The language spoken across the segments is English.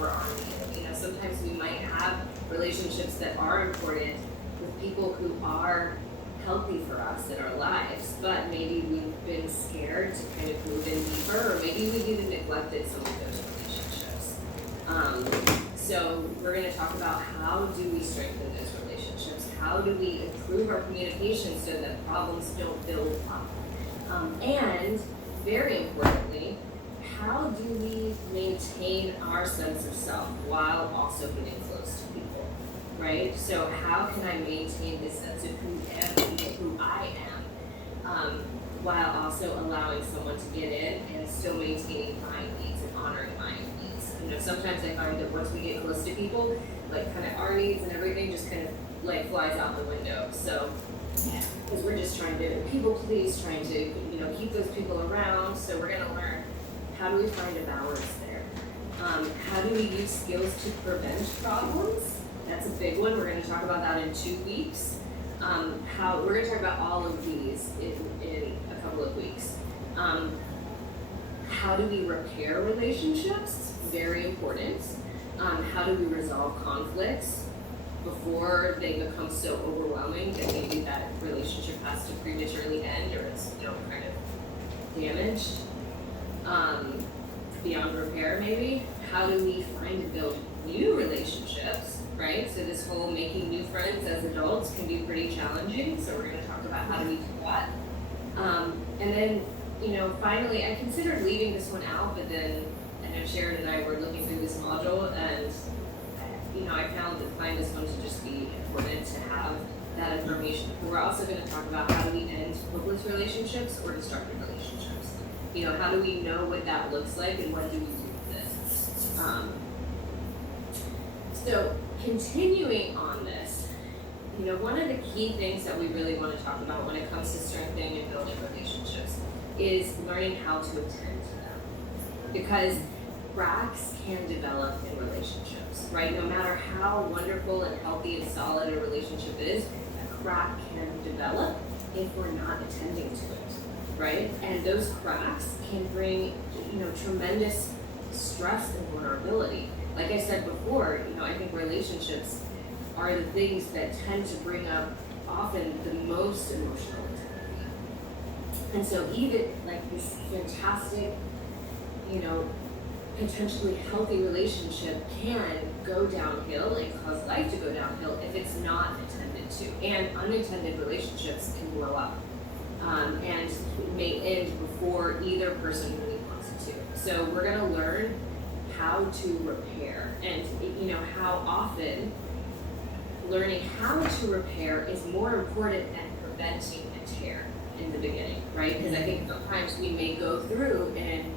or aren't you? You know, sometimes we might have relationships that are important with people who are healthy for us in our lives, but maybe we've been scared to kind of move in deeper, or maybe we've even neglected some of those relationships. So we're going to talk about how do we strengthen those relationships? How do we improve our communication so that problems don't build up? And very importantly, how do we maintain our sense of self while also getting close to people, right? So how can I maintain this sense of who I am, while also allowing someone to get in and still maintaining my needs and honoring my needs? You know, sometimes I find that once we get close to people, like kind of our needs and everything just kind of like flies out the window. So, because we're just trying to people please, trying to, you know, keep those people around. So we're gonna learn, how do we find a balance there? How do we use skills to prevent problems? That's a big one. We're gonna talk about that in 2 weeks. We're gonna talk about all of these in a couple of weeks. How do we repair relationships? Very important. How do we resolve conflicts before they become so overwhelming that maybe that relationship has to prematurely end, or it's, you know, kind of damaged beyond repair maybe? How do we find and build new relationships, right? So this whole making new friends as adults can be pretty challenging, so we're going to talk about how do we do that. And then, you know, finally, I considered leaving this one out, but then I know Sharon and I were looking through this module, and you know, I find this one to just be important to have that information. But we're also going to talk about how do we end hopeless relationships or destructive relationships. You know, how do we know what that looks like, and what do we do with this? So continuing on this, you know, one of the key things that we really want to talk about when it comes to strengthening and building relationships is learning how to attend to them. Because cracks can develop in relationships, right? No matter how wonderful and healthy and solid a relationship is, a crack can develop if we're not attending to it, right? And those cracks can bring, you know, tremendous stress and vulnerability. Like I said before, you know, I think relationships are the things that tend to bring up often the most emotional intensity. And so even like this fantastic, you know, potentially healthy relationship can go downhill and cause life to go downhill if it's not attended to. And unattended relationships can blow up, and may end before either person really wants it to. So we're going to learn how to repair, and you know, how often learning how to repair is more important than preventing a tear in the beginning, right? Because I think sometimes we may go through and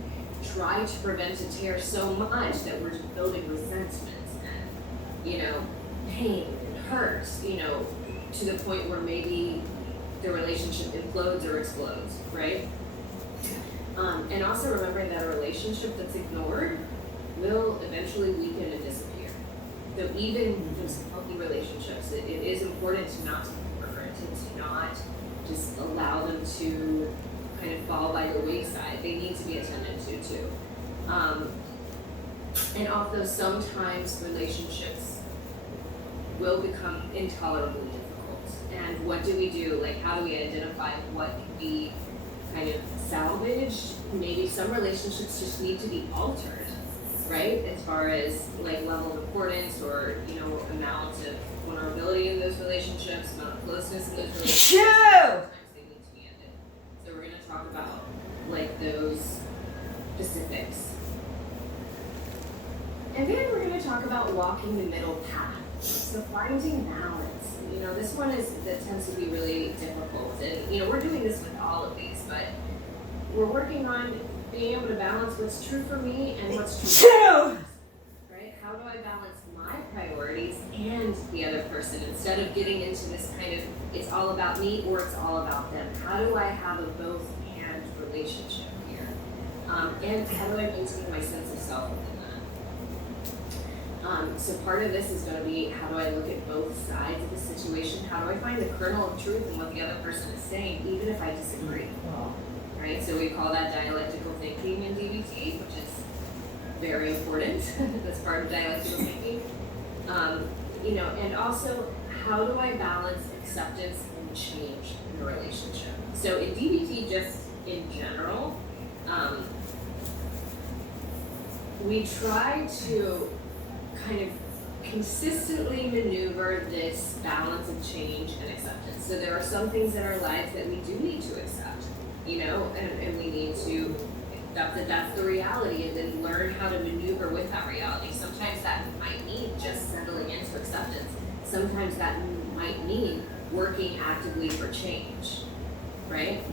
try to prevent a tear so much that we're just building resentments and, you know, pain and hurt, you know, to the point where maybe the relationship implodes or explodes, right? And also remembering that a relationship that's ignored will eventually weaken and disappear. So even those healthy relationships, it is important to not ignore it, and to not just allow them to kind of fall by the wayside. They need to be attended to too. And although sometimes relationships will become intolerably difficult, and what do we do? Like, how do we identify what can be kind of salvaged? Maybe some relationships just need to be altered, right? As far as like level of importance, or, you know, amount of vulnerability in those relationships, amount of closeness in those relationships. Sometimes they need to be ended. So we're going to talk about like those specifics. And then we're going to talk about walking the middle path. So finding balance. You know, this one that tends to be really difficult. And, you know, we're doing this with all of these, but we're working on being able to balance what's true for me and what's true for others, right? How do I balance my priorities and the other person, instead of getting into this kind of it's all about me or it's all about them? How do I have a both and relationship here? And how do I maintain my sense of self within that? So part of this is going to be, how do I look at both sides of the situation? How do I find the kernel of truth in what the other person is saying, even if I disagree? Right? So we call that dialectical thinking in DBT, which is very important. That's part of dialectical thinking. And also, how do I balance acceptance and change in a relationship? So in DBT, just in general, we try to kind of consistently maneuver this balance of change and acceptance. So there are some things in our lives that we do need to accept, and we need to accept that that's the reality, and then learn how to maneuver with that reality. Sometimes that might mean just settling into acceptance. Sometimes that might mean working actively for change, right?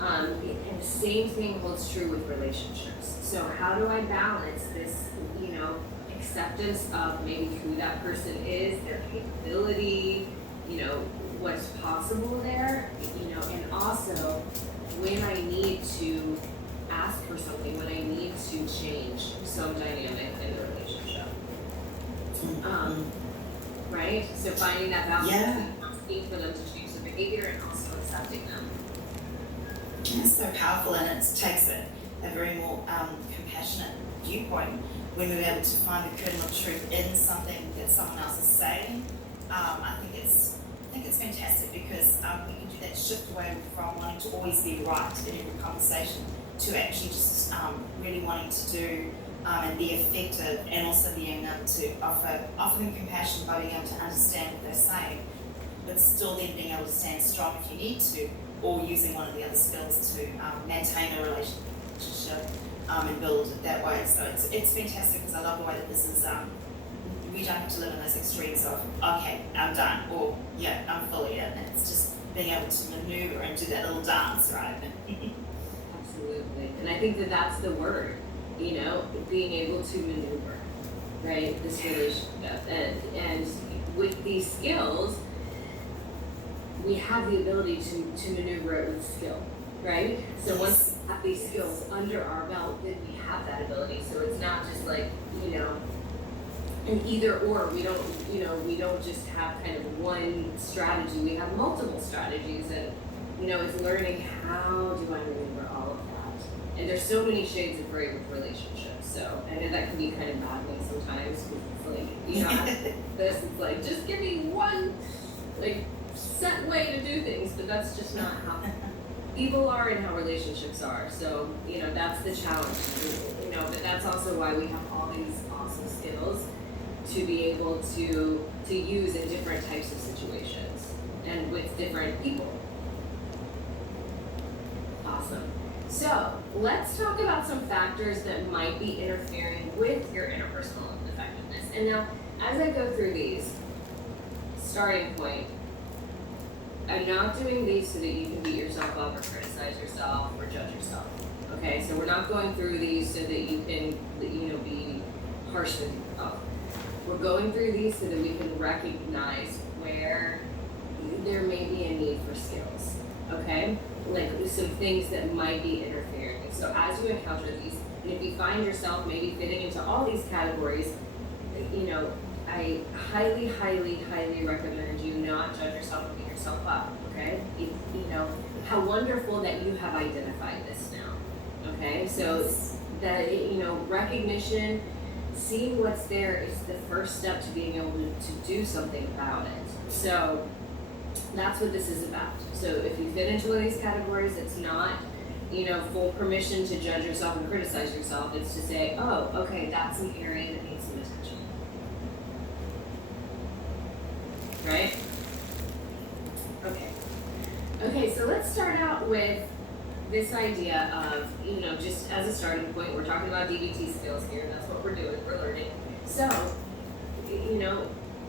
And the same thing holds true with relationships. So how do I balance this, acceptance of maybe who that person is, their capability, what's possible there, and also when I need to ask for something, when I need to change some dynamic in the relationship. Right? So finding that balance between asking for them to change their behavior and also accepting them. It's so powerful, and it takes a very more compassionate viewpoint when we're able to find the kernel of truth in something that someone else is saying. I think it's fantastic because we can do that shift away from wanting to always be right in every conversation to actually just really wanting to do and be effective, and also being able to offer them compassion by being able to understand what they're saying, but still then being able to stand strong if you need to, or using one of the other skills to maintain a relationship and build it that way. So it's fantastic because I love the way that this is, we don't have to live in those extremes of, okay, I'm done, or yeah, I'm fully in. It's just being able to maneuver and do that little dance, right? Absolutely. And I think that that's the word, being able to maneuver, right? This relationship. And with these skills, we have the ability to maneuver it with skill, right? So once we have these skills under our belt, then we have that ability. So it's not just like, an either or. We don't just have kind of one strategy. We have multiple strategies, and it's learning how do I maneuver all of that. And there's so many shades of gray with relationships. So I know that can be kind of maddening sometimes. It's like, after this, it's like, just give me one set way to do things, but that's just not how people are and how relationships are. So, that's the challenge, but that's also why we have all these awesome skills to be able to use in different types of situations and with different people. Awesome. So let's talk about some factors that might be interfering with your interpersonal effectiveness. And now, as I go through these, starting point, I'm not doing these so that you can beat yourself up or criticize yourself or judge yourself. Okay, so we're not going through these so that you can, be harsh with yourself. We're going through these so that we can recognize where there may be a need for skills. Okay, like some things that might be interfering. So as you encounter these, and if you find yourself maybe fitting into all these categories, I highly, highly, highly recommend you not judge yourself and beat yourself up, okay? How wonderful that you have identified this now, okay? So that, recognition, seeing what's there is the first step to being able to do something about it. So that's what this is about. So if you fit into one of these categories, it's not, full permission to judge yourself and criticize yourself. It's to say, oh, okay, that's an area that needs some attention. Right? Okay, so let's start out with this idea of, just as a starting point, we're talking about DBT skills here. That's what we're doing, we're learning. So,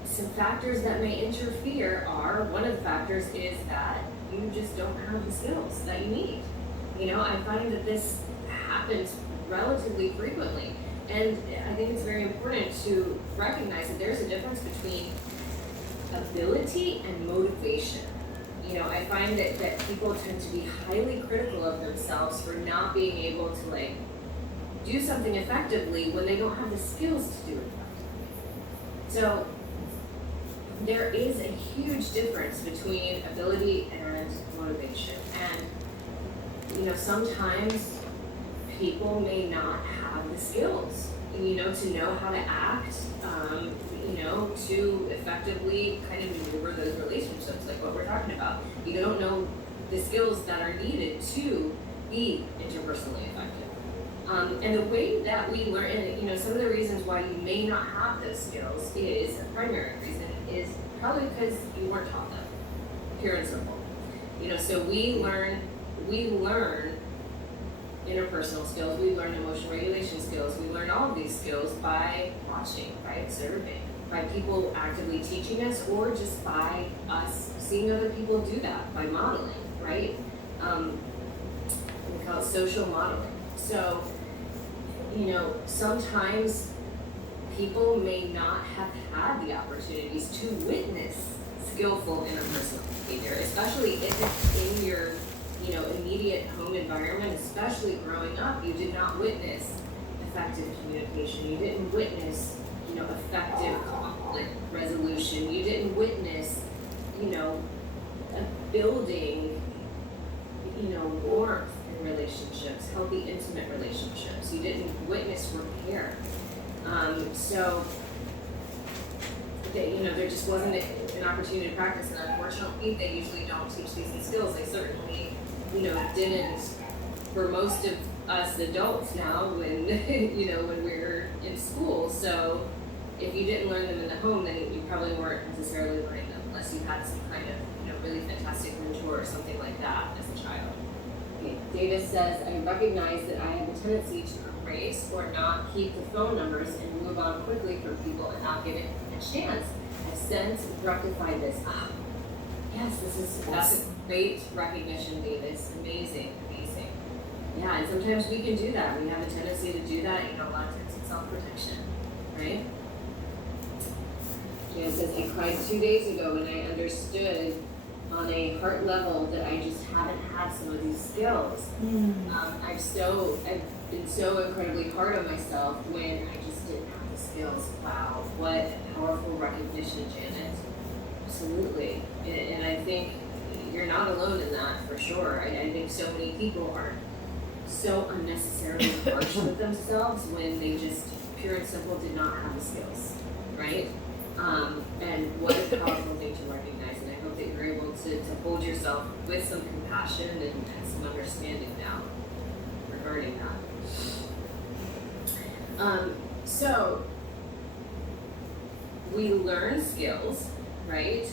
some factors that may interfere are, one of the factors is that you just don't have the skills that you need. I find that this happens relatively frequently. And I think it's very important to recognize that there's a difference between ability and motivation. I find that people tend to be highly critical of themselves for not being able to do something effectively when they don't have the skills to do it effectively. So there is a huge difference between ability and motivation. And sometimes people may not have the skills. to know how to act, to effectively kind of maneuver those relationships, like what we're talking about. You don't know the skills that are needed to be interpersonally effective. And the way that we learn, and some of the reasons why you may not have those skills is, a primary reason is probably because you weren't taught them, pure and simple. So we learn interpersonal skills, we learn emotional regulation skills, we learn all of these skills by watching, by observing, by people actively teaching us, or just by us seeing other people do that, by modeling, right? We call it social modeling. So, sometimes people may not have had the opportunities to witness skillful interpersonal behavior, especially if it's in your immediate home environment, especially growing up. You did not witness effective communication. You didn't witness, effective conflict resolution. You didn't witness, a building, warmth in relationships, healthy, intimate relationships. You didn't witness repair. So, there just wasn't an opportunity to practice, and unfortunately, they usually don't teach these skills. They certainly, didn't for most of us adults now when, when we're in school. So, if you didn't learn them in the home, then you probably weren't necessarily learning them unless you had some kind of, really fantastic mentor or something like that as a child. Okay. Davis says, I recognize that I have a tendency to erase or not keep the phone numbers and move on quickly from people and not give it a chance. I've since rectified this. Yes, that's a great recognition, Davis. Amazing. Yeah, and sometimes we can do that. We have a tendency to do that, a lot of times it's self-protection, right? Jan says, I cried 2 days ago when I understood on a heart level that I just haven't had some of these skills. I've been so incredibly hard on myself when I just didn't have the skills. Wow, what powerful recognition, Janet. Absolutely. And I think you're not alone in that, for sure. I think so many people are so unnecessarily harsh with themselves when they just pure and simple did not have the skills, right? And what a powerful thing to recognize, and I hope that you're able to hold yourself with some compassion and some understanding now regarding that. So we learn skills, right?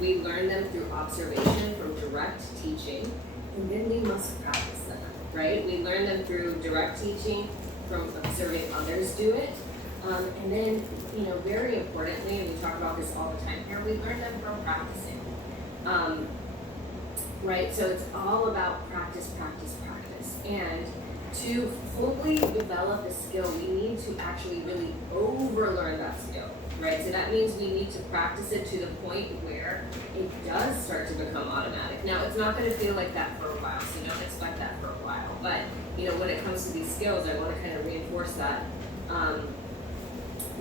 We learn them through observation from direct teaching, and then we must practice them, right? We learn them through direct teaching from observing others do it. And then, very importantly, and we talk about this all the time here, we learn them from practicing. Right? So it's all about practice. And to fully develop a skill, we need to actually really overlearn that skill, right? So that means we need to practice it to the point where it does start to become automatic. Now, it's not going to feel like that for a while, so don't expect that for a while. But, when it comes to these skills, I want to kind of reinforce that,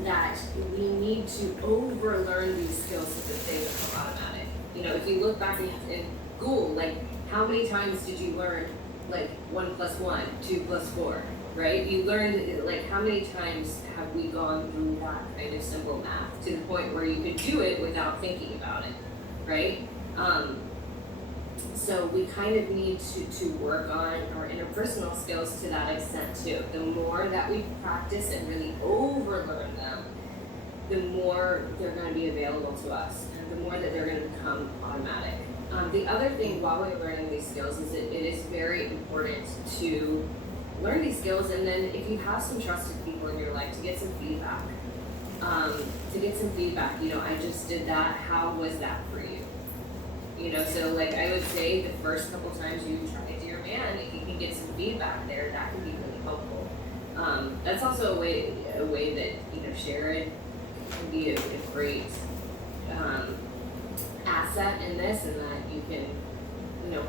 that we need to overlearn these skills so that they become automatic. If you look back in school, like, how many times did you learn, like, 1 + 1, 2 + 4, right? You learned, like, how many times have we gone through that kind of simple math to the point where you could do it without thinking about it, right? So we kind of need to work on our interpersonal skills to that extent too. The more that we practice and really overlearn them, the more they're going to be available to us, and the more that they're going to become automatic. The other thing while we're learning these skills is it is very important to learn these skills, and then if you have some trusted people in your life, to get some feedback. I just did that. How was that for you? So like I would say the first couple times you try Dear Man, if you can get some feedback there, that can be really helpful. That's also a way that, Sharon can be a great asset in this, and that you can,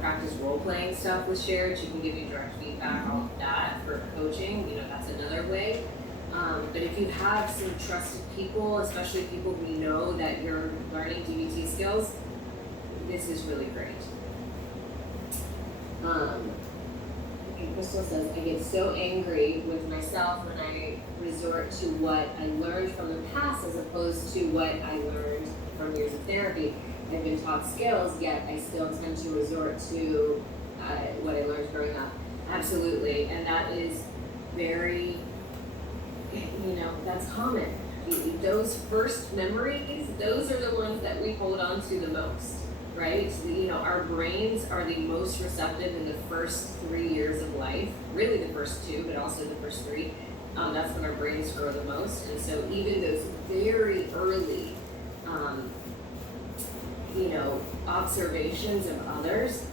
practice role-playing stuff with Sharon. She can give you direct feedback, all of that for coaching, that's another way. But if you have some trusted people, especially people who know that you're learning DBT skills, this is really great. like Crystal says, I get so angry with myself when I resort to what I learned from the past as opposed to what I learned from years of therapy. I've been taught skills, yet I still tend to resort to what I learned growing up. Absolutely, and that is very, that's common. Those first memories, those are the ones that we hold on to the most, right? Our brains are the most receptive in the first 3 years of life, really the first 2, but also the first 3. That's when our brains grow the most, and so even those very early, observations of others,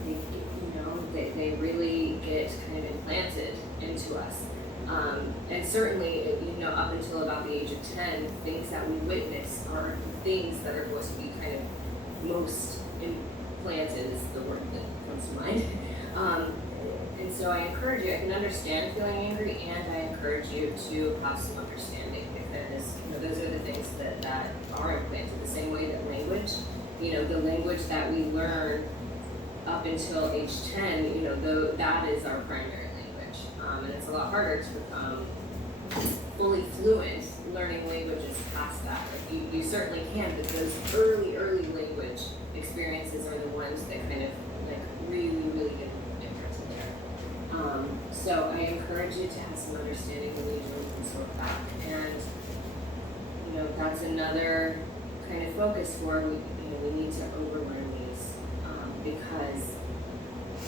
they really get kind of implanted into us. And certainly, up until about the age of 10, things that we witness are things that are going to be kind of most implanted is the word that comes to mind. And so I encourage you, I can understand feeling angry, and I encourage you to have some understanding, because those are the things that are implanted the same way that language, the language that we learn up until age 10, that is our primary language. And it's a lot harder to become fully fluent learning languages past that. Like you certainly can, but those early language experiences are the ones that kind of really get imprinted there. So I encourage you to have some understanding when you can sort back. And that's another kind of focus for we need to overlearn these because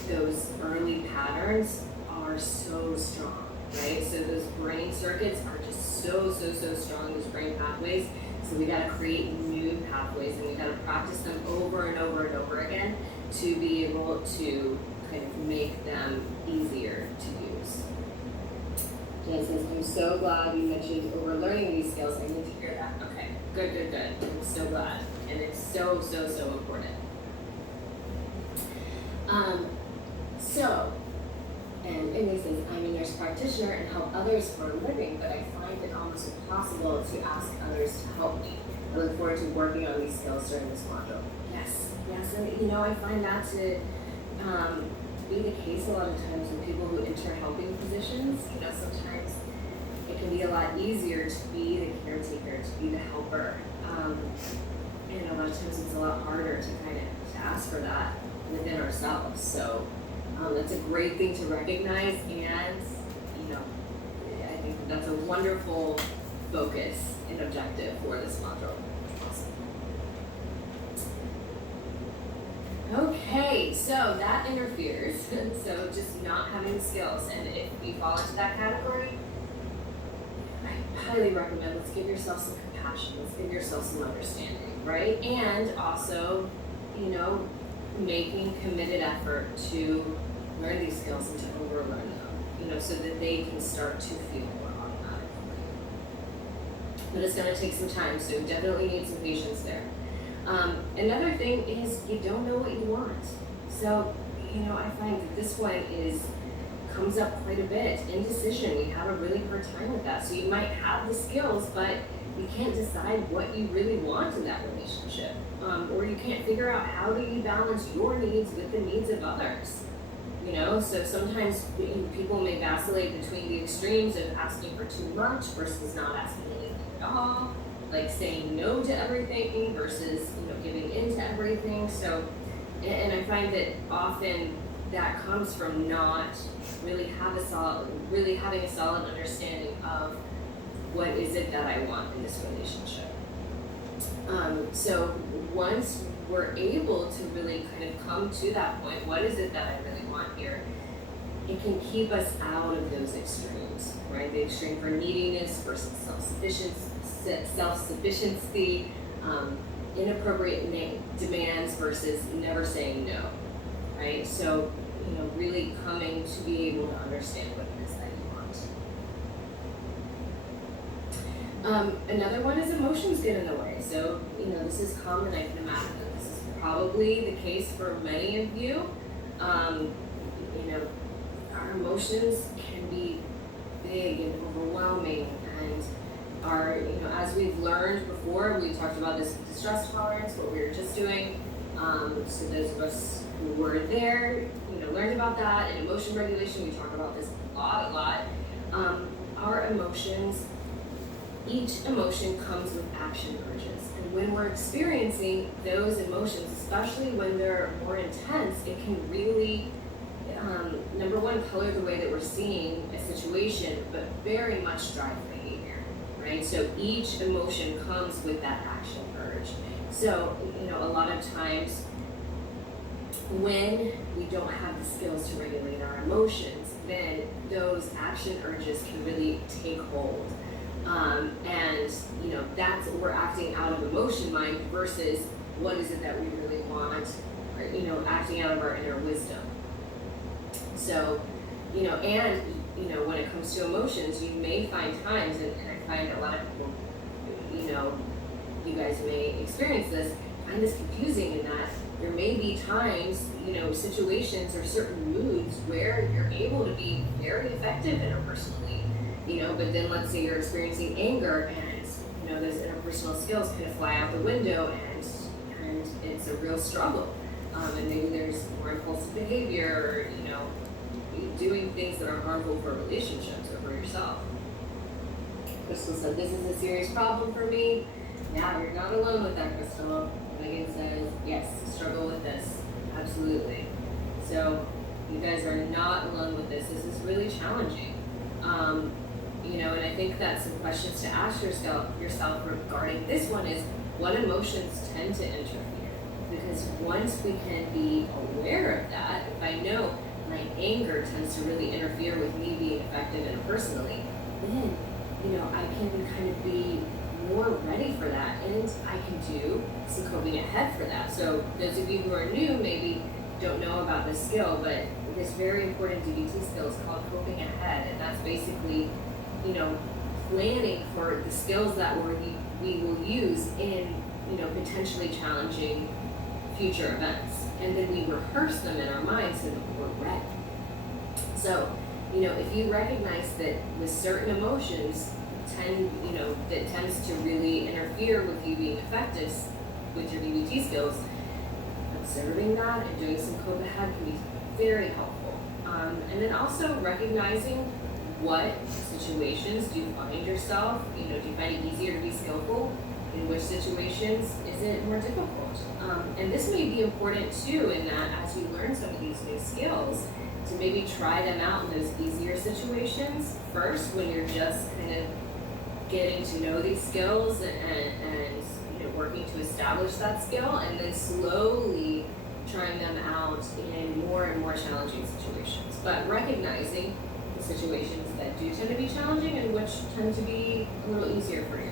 those early patterns are so strong, right? So those brain circuits are just so strong, those brain pathways. So we gotta create new pathways, and we gotta practice them over and over again to be able to kind of make them easier to use. Jen says, I'm so glad you mentioned overlearning these skills. I need to hear that. Okay, good. I'm so glad. And it's so important. And Amy says, I'm a nurse practitioner and help others for a living, but I find it almost impossible to ask others to help me. I look forward to working on these skills during this module. Yes, and I find that to be the case a lot of times with people who enter helping positions. Sometimes it can be a lot easier to be the caretaker, to be the helper. And a lot of times it's a lot harder to kind of ask for that within ourselves. So that's a great thing to recognize, and I think that's a wonderful focus and objective for this module. Awesome. Okay, so that interferes. So just not having skills, and if you fall into that category, I highly recommend let's give yourself some compassion, let's give yourself some understanding, right? And also, making committed effort to learn these skills and to overlearn them, so that they can start to feel more automatic. But it's going to take some time, so you definitely need some patience there. Another thing is you don't know what you want. So, I find that this one comes up quite a bit. Indecision, we have a really hard time with that. So you might have the skills, but you can't decide what you really want in that relationship. Or you can't figure out how do you balance your needs with the needs of others. So sometimes people may vacillate between the extremes of asking for too much versus not asking anything at all, like saying no to everything versus giving in to everything. So, and I find that often that comes from not really having a solid understanding of what is it that I want in this relationship. So once we're able to really kind of come to that point, what is it that I really want here? It can keep us out of those extremes, right? The extreme for neediness versus self-sufficiency, inappropriate demands versus never saying no, right? So, really coming to be able to understand what it is that you want. Another one is emotions get in the way. So, this is common. I can imagine that this is probably the case for many of you. Our emotions can be big and overwhelming, and as we've learned before, we talked about this distress tolerance, what we were just doing. So those of us who were there, learned about that in emotion regulation. We talk about this a lot. Our emotions, each emotion comes with action urges. And when we're experiencing those emotions, especially when they're more intense, it can really, number one, color the way that we're seeing a situation, but very much drive behavior, right? So each emotion comes with that action urge. So, a lot of times when we don't have the skills to regulate our emotions, then those action urges can really take hold. And that's we're acting out of emotion mind versus what is it that we really want, or, acting out of our inner wisdom. So, and when it comes to emotions, you may find times, and I find a lot of people, you guys may experience this, find this confusing in that there may be times, situations or certain moods where you're able to be very effective interpersonally, but then let's say you're experiencing anger and, those interpersonal skills kind of fly out the window and it's a real struggle. And maybe there's more impulsive behavior, doing things that are harmful for relationships or for yourself. Crystal said, this is a serious problem for me. Now you're not alone with that, Crystal. Megan says, yes, struggle with this. Absolutely. So you guys are not alone with this. This is really challenging. And I think that some questions to ask yourself regarding this one is, what emotions tend to interfere? Because once we can be aware of that, if I know my anger tends to really interfere with me being effective interpersonally, then, I can kind of be more ready for that, and I can do some coping ahead for that. So those of you who are new maybe don't know about this skill, but this very important DBT skill is called coping ahead, and that's basically, planning for the skills that we will use in, potentially challenging future events, and then we rehearse them in our minds so that we're ready. So, if you recognize that with certain emotions that tends to really interfere with you being effective with your DBT skills, observing that and doing some cope ahead can be very helpful. And then also recognizing what situations do you find yourself, do you find it easier to be skillful? In which situations is it more difficult? And this may be important too, in that as you learn some of these new skills, to maybe try them out in those easier situations first when you're just kind of getting to know these skills and working to establish that skill, and then slowly trying them out in more and more challenging situations. But recognizing the situations that do tend to be challenging and which tend to be a little easier for you.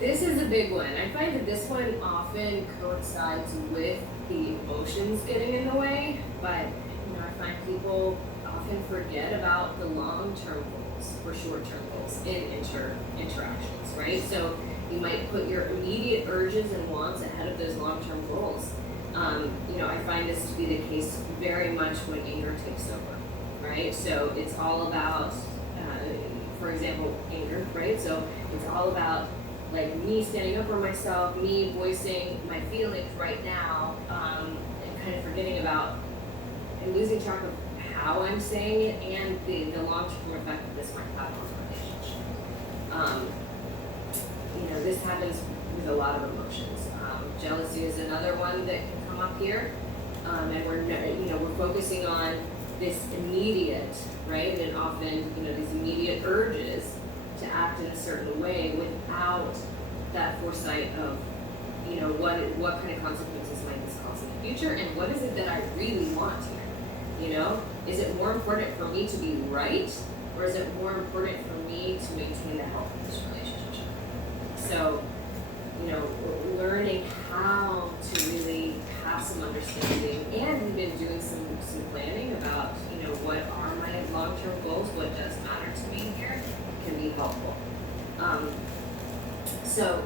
This is a big one. I find that this one often coincides with the emotions getting in the way, but I find people often forget about the long-term goals or short-term goals in interactions, right? So you might put your immediate urges and wants ahead of those long-term goals. I find this to be the case very much when anger takes over, right? So it's all about, for example, anger, right? So it's all about like me standing up for myself, me voicing my feelings right now, and kind of forgetting about and losing track of how I'm saying it and the long-term effect that this might have on the relationship. This happens with a lot of emotions. Jealousy is another one that can come up here, and we're focusing on this immediate, right? And often, these immediate urges to act in a certain way without that foresight of, what kind of consequences might this cause in the future, and what is it that I really want here? Is it more important for me to be right, or is it more important for me to maintain the health of this relationship? So, learning how to really have some understanding, and we've been doing some planning about, what are my long-term goals, what does matter to me here, can be helpful. So,